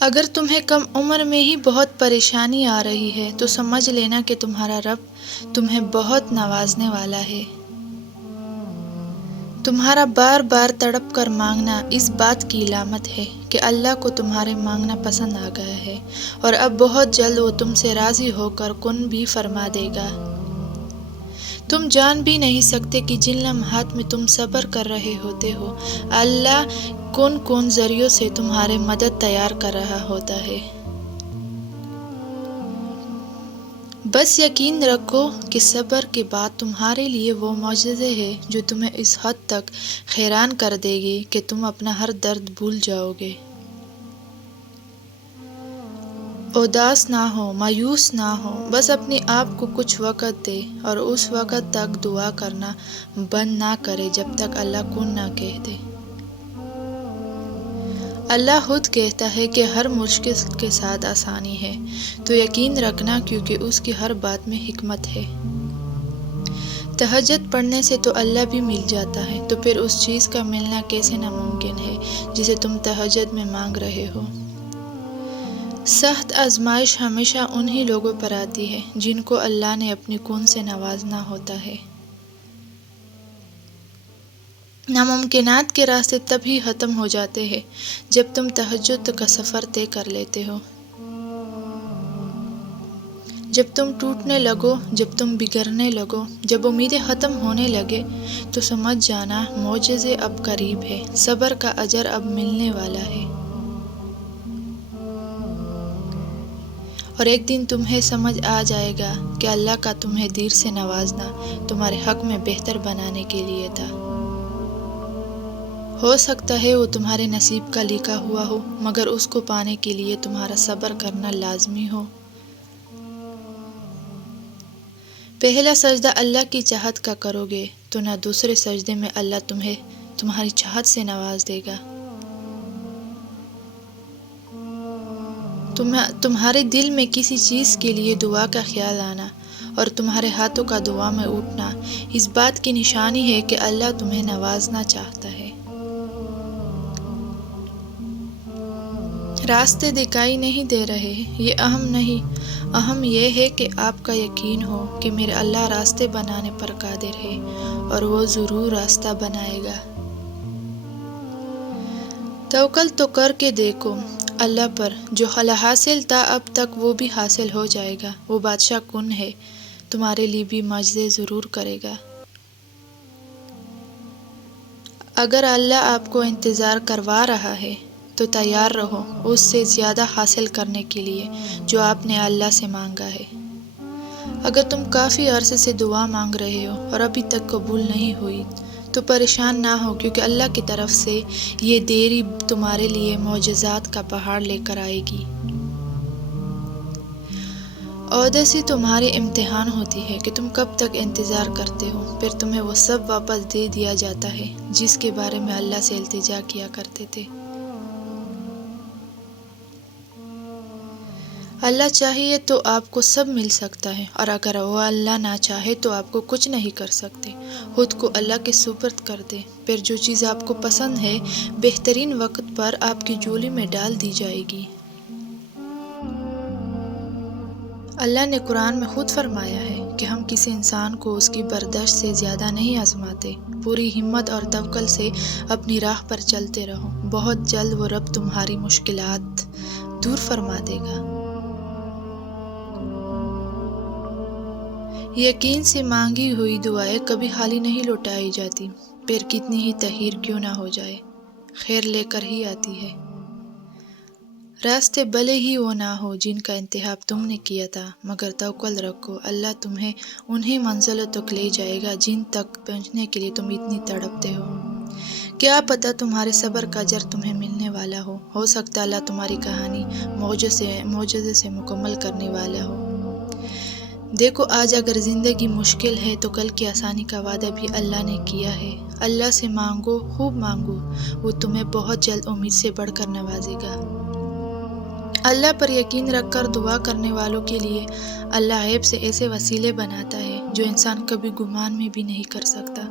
اگر تمہیں کم عمر میں ہی بہت پریشانی آ رہی ہے تو سمجھ لینا کہ تمہارا رب تمہیں بہت نوازنے والا ہے۔ تمہارا بار بار تڑپ کر مانگنا اس بات کی علامت ہے کہ اللہ کو تمہارے مانگنا پسند آ گیا ہے، اور اب بہت جلد وہ تم سے راضی ہو کر کن بھی فرما دے گا۔ تم جان بھی نہیں سکتے کہ جن لمحات میں تم صبر کر رہے ہوتے ہو، اللہ کون ذریعوں سے تمہارے مدد تیار کر رہا ہوتا ہے۔ بس یقین رکھو کہ صبر کے بعد تمہارے لیے وہ معجزے ہے جو تمہیں اس حد تک حیران کر دے گی کہ تم اپنا ہر درد بھول جاؤ گے۔ اداس نہ ہو، مایوس نہ ہو، بس اپنے آپ کو کچھ وقت دے، اور اس وقت تک دعا کرنا بند نہ کرے جب تک اللہ کن نہ کہہ دے۔ اللہ خود کہتا ہے کہ ہر مشکل کے ساتھ آسانی ہے، تو یقین رکھنا کیونکہ اس کی ہر بات میں حکمت ہے۔ تہجد پڑھنے سے تو اللہ بھی مل جاتا ہے، تو پھر اس چیز کا ملنا کیسے ناممکن ہے جسے تم تہجد میں مانگ رہے ہو؟ سخت آزمائش ہمیشہ انہی لوگوں پر آتی ہے جن کو اللہ نے اپنی کن سے نوازنا ہوتا ہے۔ ناممکنات کے راستے تب ہی ختم ہو جاتے ہیں جب تم تہجد کا سفر طے کر لیتے ہو۔ جب تم ٹوٹنے لگو، جب تم بگڑنے لگو، جب امیدیں ختم ہونے لگے، تو سمجھ جانا معجزے اب قریب ہے، صبر کا اجر اب ملنے والا ہے۔ اور ایک دن تمہیں سمجھ آ جائے گا کہ اللہ کا تمہیں دیر سے نوازنا تمہارے حق میں بہتر بنانے کے لیے تھا۔ ہو سکتا ہے وہ تمہارے نصیب کا لکھا ہوا ہو، مگر اس کو پانے کے لیے تمہارا صبر کرنا لازمی ہو۔ پہلا سجدہ اللہ کی چاہت کا کرو گے تو نہ دوسرے سجدے میں اللہ تمہیں تمہاری چاہت سے نواز دے گا۔ تمہارے دل میں کسی چیز کے لیے دعا کا خیال آنا اور تمہارے ہاتھوں کا دعا میں اٹھنا اس بات کی نشانی ہے کہ اللہ تمہیں نوازنا چاہتا ہے۔ راستے دکھائی نہیں دے رہے، یہ اہم نہیں، اہم یہ ہے کہ آپ کا یقین ہو کہ میرے اللہ راستے بنانے پر قادر ہے، اور وہ ضرور راستہ بنائے گا۔ توکل تو کر کے دیکھو اللہ پر، جو حاصل تھا اب تک وہ بھی حاصل ہو جائے گا۔ وہ بادشاہ کن ہے، تمہارے لیے بھی معجزے ضرور کرے گا۔ اگر اللہ آپ کو انتظار کروا رہا ہے تو تیار رہو اس سے زیادہ حاصل کرنے کے لیے جو آپ نے اللہ سے مانگا ہے۔ اگر تم کافی عرصے سے دعا مانگ رہے ہو اور ابھی تک قبول نہیں ہوئی تو پریشان نہ ہو، کیونکہ اللہ کی طرف سے یہ دیری تمہارے لیے معجزات کا پہاڑ لے کر آئے گی۔ اودیسی تمہارے امتحان ہوتی ہے کہ تم کب تک انتظار کرتے ہو، پھر تمہیں وہ سب واپس دے دیا جاتا ہے جس کے بارے میں اللہ سے التجا کیا کرتے تھے۔ اللہ چاہیے تو آپ کو سب مل سکتا ہے، اور اگر وہ اللہ نہ چاہے تو آپ کو کچھ نہیں کر سکتے۔ خود کو اللہ کے سپرد کر دیں، پھر جو چیز آپ کو پسند ہے بہترین وقت پر آپ کی جھولی میں ڈال دی جائے گی۔ اللہ نے قرآن میں خود فرمایا ہے کہ ہم کسی انسان کو اس کی برداشت سے زیادہ نہیں آزماتے۔ پوری ہمت اور توکل سے اپنی راہ پر چلتے رہو، بہت جلد وہ رب تمہاری مشکلات دور فرما دے گا۔ یقین سے مانگی ہوئی دعائیں کبھی خالی نہیں لوٹائی جاتی، پھر کتنی ہی تحیر کیوں نہ ہو جائے، خیر لے کر ہی آتی ہے۔ راستے بھلے ہی وہ نہ ہو جن کا انتخاب تم نے کیا تھا، مگر توکل رکھو، اللہ تمہیں انہی منزلوں تک لے جائے گا جن تک پہنچنے کے لیے تم اتنی تڑپتے ہو۔ کیا پتہ تمہارے صبر کا اجر تمہیں ملنے والا ہو سکتا ہے اللہ تمہاری کہانی معجزے سے مکمل کرنے والا ہو۔ دیکھو آج اگر زندگی مشکل ہے تو کل کی آسانی کا وعدہ بھی اللہ نے کیا ہے۔ اللہ سے مانگو، خوب مانگو، وہ تمہیں بہت جلد امید سے بڑھ کر نوازے گا۔ اللہ پر یقین رکھ کر دعا کرنے والوں کے لیے اللہ غیب سے ایسے وسیلے بناتا ہے جو انسان کبھی گمان میں بھی نہیں کر سکتا۔